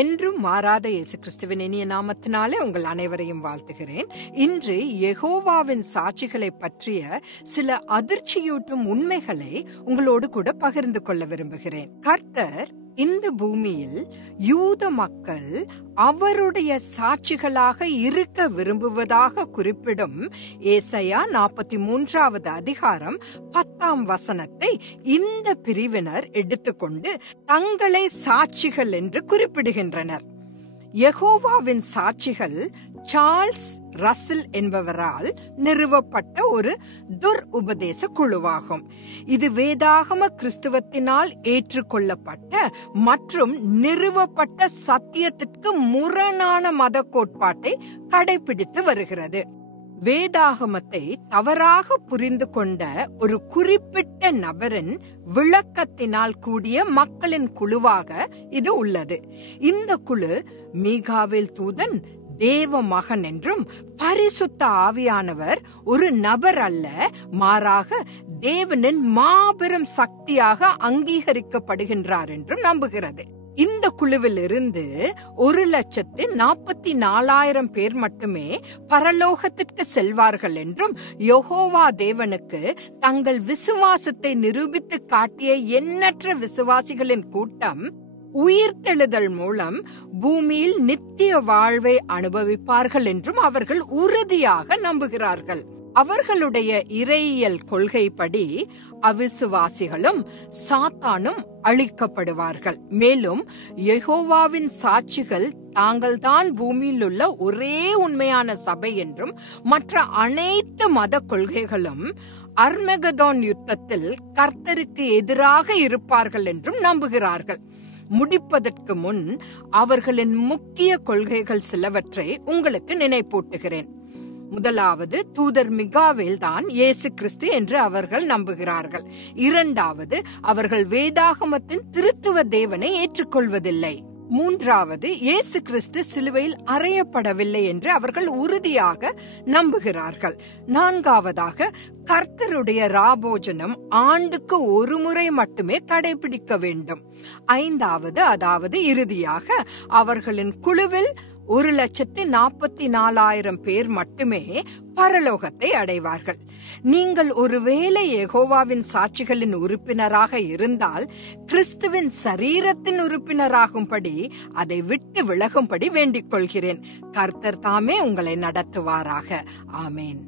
என்றும் மாறாத இயேசு கிறிஸ்துவின் இனிய நாமத்தினாலே உங்கள் அனைவரையும் வாழ்த்துகிறேன். இன்று யெகோவாவின் சாட்சிகளை பற்றிய சில அதிர்ச்சியூட்டும் உண்மைகளை உங்களோடு கூட பகிர்ந்து கொள்ள விரும்புகிறேன். கர்த்தர் இந்த பூமியில் யூத மக்கள் அவருடைய சாட்சிகளாக இருக்க விரும்புவதாக குறிப்பிடும் ஏசாயா 43வது அதிகாரம் 10ஆம் வசனத்தை இந்த பிரிவினர் எடுத்துக்கொண்டு தங்களை சாட்சிகள் என்று குறிப்பிடுகின்றனர். யெகோவாவின் சாட்சிகள் சார்ல்ஸ் ரசில் என்பவரால் நிறுவப்பட்ட ஒரு துர்உபதேச குழுவாகும். இது வேதாகம கிறிஸ்துவத்தினால் ஏற்றுக்கொள்ளப்பட்ட மற்றும் நிறுவப்பட்ட சத்தியத்திற்கு முரணான மத கோட்பாட்டை கடைபிடித்து வருகிறது. வேதாகமத்தை தவறாக புரிந்து கொண்ட ஒரு குறிப்பிட்ட நபரின் விளக்கத்தினால் கூடிய மக்களின் குழுவாக இது உள்ளது. இந்த குழு மீகாவேல் தூதன் தேவ மகன் என்றும் பரிசுத்த ஆவியானவர் ஒரு நபர் அல்ல, மாறாக தேவனின் மாபெரும் சக்தியாக அங்கீகரிக்கப்படுகின்றார் என்றும் நம்புகிறது. இந்த குழுவில் இருந்து 1,44,000 பேர் மட்டுமே பரலோகத்திற்கு செல்வார்கள் என்றும் யெகோவா தேவனுக்கு தங்கள் விசுவாசத்தை நிரூபித்து காட்டிய எண்ணற்ற விசுவாசிகளின் கூட்டம் உயிர்த்தெழுதல் மூலம் பூமியில் நித்திய வாழ்வை அனுபவிப்பார்கள் என்றும் அவர்கள் உறுதியாக நம்புகிறார்கள். அவர்களுடைய இறையியல் கொள்கைப்படி அவிசுவாசிகளும் சாத்தானும் அழிக்கப்படுவார்கள். மேலும் யெகோவாவின் சாட்சிகள் தாங்கள்தான் பூமியில் உள்ள ஒரே உண்மையான சபை என்றும் மற்ற அனைத்து மத கொள்கைகளும் அர்மெகதோன் யுத்தத்தில் கர்த்தருக்கு எதிராக இருப்பார்கள் என்றும் நம்புகிறார்கள். முடிப்பதற்கு முன் அவர்களின் முக்கிய கொள்கைகள் சிலவற்றை உங்களுக்கு நினைப்பூட்டுகிறேன். முதலாவது, தூதர் மிகாவேல் தான் இயேசு கிறிஸ்து என்று அவர்கள் நம்புகிறார்கள். இரண்டாவது, அவர்கள் வேதாகமத்தின் திருத்துவ தேவனை ஏற்றுக்கொள்வதில்லை. மூன்றாவது, இயேசு கிறிஸ்து சிலுவையில் அறையப்படவில்லை என்று அவர்கள் உறுதியாக நம்புகிறார்கள். நான்காவதாக, கர்த்தருடைய ராபோஜனம் ஆண்டுக்கு ஒரு முறை மட்டுமே கடைபிடிக்க வேண்டும். ஐந்தாவது, அதாவது இறுதியாக, அவர்களின் குழுவில் 1,44,000 பேர் மட்டுமே பரலோகத்தை அடைவார்கள். நீங்கள் ஒருவேளை யெகோவாவின் சாட்சிகளின் உறுப்பினராக இருந்தால் கிறிஸ்துவின் சரீரத்தின் உறுப்பினராகும்படி அதை விட்டு விலகும்படி வேண்டிக் கொள்கிறேன். கர்த்தர் தாமே உங்களை நடத்துவாராக. ஆமேன்.